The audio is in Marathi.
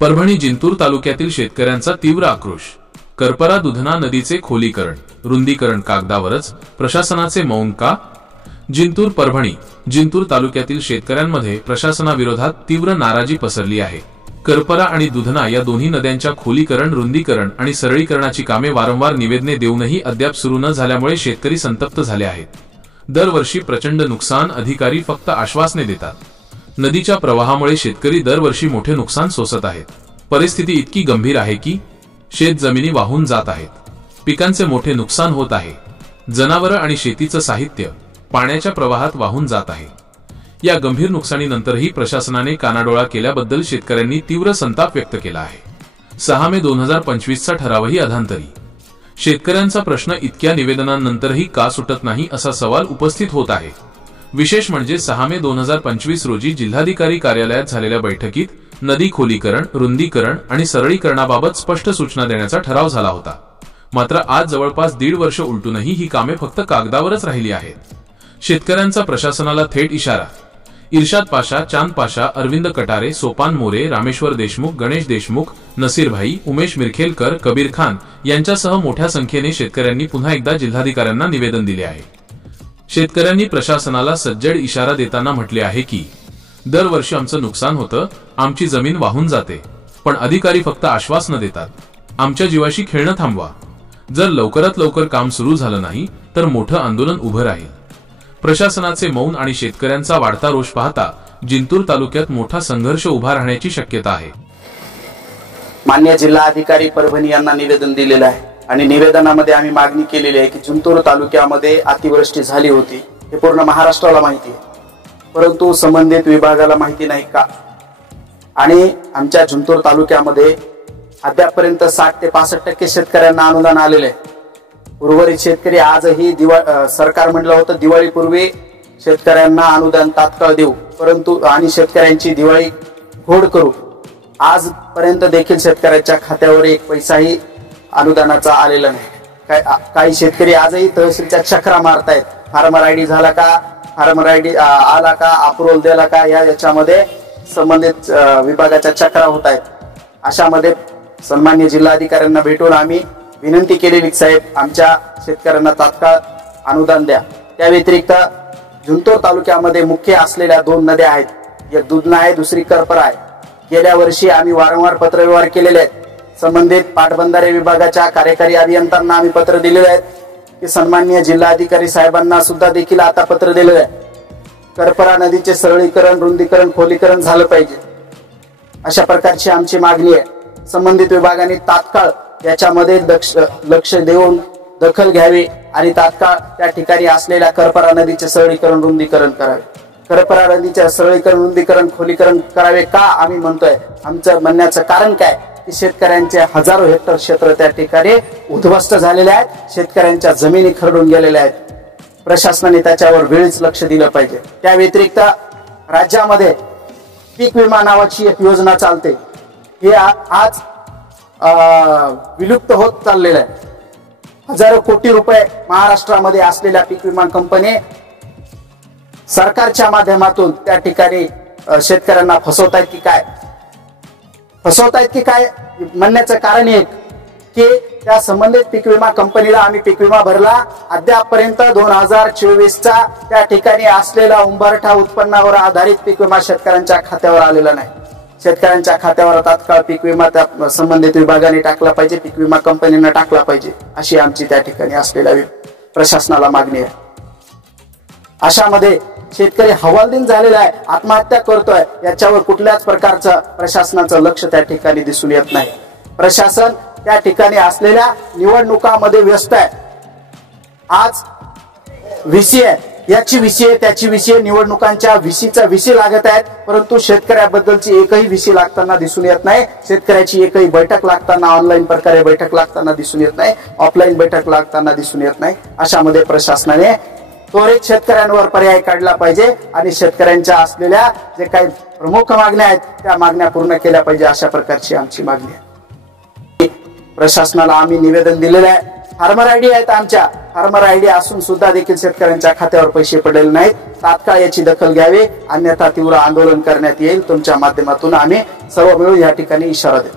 परभणी जिंतूर तालुक्यातील शेतकऱ्यांचा तीव्र आक्रोश। करपरा दुधना नदीचे खोलीकरण, रुंदीकरण कागदावरच, प्रशासनाचे मौन का? जिंतूर परभणी जिंतूर तालुक्यातील शेतकऱ्यांमध्ये प्रशासनाविरोधात तीव्र नाराजी पसरली आहे। करपरा आणि दुधना या दोन्ही नद्यांच्या खोलीकरण, रुंदीकरण आणि सरळीकरणाची कामे वारंवार निवेदने देऊनही अद्याप सुरू न झाल्यामुळे शेतकरी संतप्त झाले आहेत। दरवर्षी प्रचंड नुकसान, अधिकारी फक्त आश्वासने देतात। नदीच्या प्रवाहामुळे शेतकरी दरवर्षी मोठे नुकसान सोसत आहेत। परिस्थिती इतकी गंभीर आहे की शेत जमिनी वाहून जात आहेत, पिकांचे मोठे नुकसान होत आहे, जनावरं आणि शेतीचं साहित्य पाण्याच्या प्रवाहात वाहून जात आहे। या गंभीर नुकसानीनंतरही प्रशासनाने कानाडोळा केल्याबद्दल शेतकऱ्यांनी तीव्र संताप व्यक्त केला आहे। 6 मे 2025चा ठरावही अधांतरी। शेतकऱ्यांचा प्रश्न इतक्या निवेदनांनंतरही का सुटत नाही असा सवाल उपस्थित होत आहे। विशेष म्हणजे 6 मे 2025 रोजी जिल्हाधिकारी कार्यालयात झालेल्या बैठकीत नदी खोलीकरण, रुंदीकरण आणि सरळीकरणाबाबत स्पष्ट सूचना देण्याचा ठराव झाला होता। मात्र आज जवळपास 1.5 वर्ष उलटूनही ही कामे फक्त कागदावरच राहिली आहेत। शेतकऱ्यांचा प्रशासनाला थेट इशारा। इर्शाद पाशा, चांद पाशा, अरविंद कटारे, सोपान मोरे, रामेश्वर देशमुख, गणेश देशमुख, नसीर भाई, उमेश मिरखेलकर, कबीर खान यांच्यासह मोठ्या संख्येने शेतकऱ्यांनी पुन्हा एकदा जिल्हाधिकाऱ्यांना निवेदन दिले आहे। शेतकऱ्यांनी प्रशासनाला सज्जड इशारा देताना म्हटले आहे की दरवर्षी आमचं नुकसान होतं, आमची जमीन वाहून जाते, पण अधिकारी फक्त आश्वासनं देतात। आमच्या जीवाशी खेळणं थांबवा। जर लवकरात लवकर काम सुरू झालं नाही तर मोठं आंदोलन उभं राहील। प्रशासनाचे मौन आणि शेतकऱ्यांचा वाढता रोष पाहता जिंतूर तालुक्यात मोठा संघर्ष उभा राहण्याची शक्यता आहे। मान्य जिल्हाधिकारी परभणी यांना निवेदन दिलेलं आहे आणि निवेदनामध्ये आम्ही मागणी केलेली आहे की जिंतूर तालुक्यामध्ये अतिवृष्टी झाली होती, हे पूर्ण महाराष्ट्राला माहिती आहे, परंतु संबंधित विभागाला माहिती नाही का? आणि आमच्या जिंतूर तालुक्यामध्ये अद्यापर्यंत 60 ते 65% शेतकऱ्यांना अनुदान आलेले आहे। उर्वरित शेतकरी आजही सरकार म्हटलं होतं दिवाळीपूर्वी शेतकऱ्यांना अनुदान तात्काळ देऊ, परंतु आणि शेतकऱ्यांची दिवाळी घोड करू, आजपर्यंत देखील शेतकऱ्यांच्या खात्यावर एक पैसाही अनुदानाचा आलेला नाही। काही शेतकरी आजही तहसीलच्या चक्रा मारतायत, फार्मर आयडी झाला का, फार्मर आयडी आला का, अप्रूव्हल दिला का, याच्यामध्ये संबंधित विभागाच्या चक्रा होत आहेत। अशामध्ये सन्मान्य जिल्हाधिकाऱ्यांना भेटून आम्ही विनंती केलेली, साहेब आमच्या शेतकऱ्यांना तात्काळ अनुदान द्या। त्या व्यतिरिक्त जिंतूर तालुक्यामध्ये मुख्य असलेल्या 2 नद्या आहेत, एक दुधना आहे, दुसरी करपरा आहे। गेल्या वर्षी आम्ही वारंवार पत्रव्यवहार केलेले आहेत। संबंधित पाटबंधारे विभागाच्या कार्यकारी अभियंत्यांना आम्ही पत्र दिलेले आहेत की सन्माननीय जिल्हाधिकारी साहेबांना सुद्धा देखील आता पत्र दिलेलं आहे, करपरा नदीचे सरळीकरण, रुंदीकरण, खोलीकरण झालं पाहिजे, अशा प्रकारची आमची मागणी आहे। संबंधित विभागाने तात्काळ याच्यामध्ये लक्ष देऊन दखल घ्यावी आणि तात्काळ त्या ठिकाणी असलेल्या करपरा नदीचे सरळीकरण, रुंदीकरण करावे। करपरा नदीचे सरळीकरण, रुंदीकरण, खोलीकरण करावे का आम्ही म्हणतोय? आमचं म्हणण्याचं कारण काय की शेतकऱ्यांचे हजारो हेक्टर क्षेत्र त्या ठिकाणी उद्ध्वस्त झालेले आहेत, शेतकऱ्यांच्या जमिनी खरडून गेलेल्या आहेत। प्रशासनाने त्याच्यावर वेळीच लक्ष दिलं पाहिजे। त्या व्यतिरिक्त राज्यामध्ये पीक विमा नावाची एक योजना चालते, हे आज विलुप्त होत चाललेलं आहे। हजारो कोटी रुपये महाराष्ट्रामध्ये असलेल्या पीक विमा कंपनी सरकारच्या माध्यमातून त्या ठिकाणी शेतकऱ्यांना फसवतायत की काय? फसवतायत की काय म्हणण्याचं कारण एक की त्या संबंधित पीक विमा कंपनीला आम्ही पीक विमा भरला, अद्यापपर्यंत 2024चा त्या ठिकाणी असलेला उंबरठा उत्पन्नावर आधारित पीक विमा शेतकऱ्यांच्या खात्यावर आलेला नाही। शेतकऱ्यांच्या खात्यावर तात्काळ पीक विमा त्या संबंधित विभागाने टाकला पाहिजे, पीक विमा कंपनीने टाकला पाहिजे, अशी आमची त्या ठिकाणी असलेल्या प्रशासनाला मागणी आहे। अशामध्ये शेतकरी हवालदिल झालेला आहे, आत्महत्या करतोय, याच्यावर कुठल्याच प्रकारचं प्रशासनाचं लक्ष त्या ठिकाणी दिसून येत नाही। प्रशासन त्या ठिकाणी असलेल्या निवडणुकामध्ये व्यस्त आहे। आज व्हीसी आहे, याची व्हीसी आहे, त्याची व्हीसी आहे, निवडणुकांच्या व्हीसीचा व्हीसी लागत आहेत, परंतु शेतकऱ्याबद्दलची एकही व्हीसी लागताना दिसून येत नाही। शेतकऱ्याची एकही बैठक लागताना, ऑनलाईन प्रकारे बैठक लागताना दिसून येत नाही, ऑफलाईन बैठक लागताना दिसून येत नाही। अशामध्ये प्रशासनाने त्वरित शेतकऱ्यांवर पर्याय काढला पाहिजे आणि शेतकऱ्यांच्या असलेल्या जे काही प्रमुख मागण्या आहेत त्या मागण्या पूर्ण केल्या पाहिजे, अशा प्रकारची आमची मागणी आहे। प्रशासनाला आम्ही निवेदन दिलेलं आहे फार्मर आयडी आहेत आमच्या, फार्मर आयडी असून सुद्धा देखील शेतकऱ्यांच्या खात्यावर पैसे पडलेले नाहीत. तात्काळ याची दखल घ्यावी, अन्यथा तीव्र आंदोलन करण्यात येईल. तुमच्या माध्यमातून आम्ही सर्व मिळून या ठिकाणी इशारा देतो.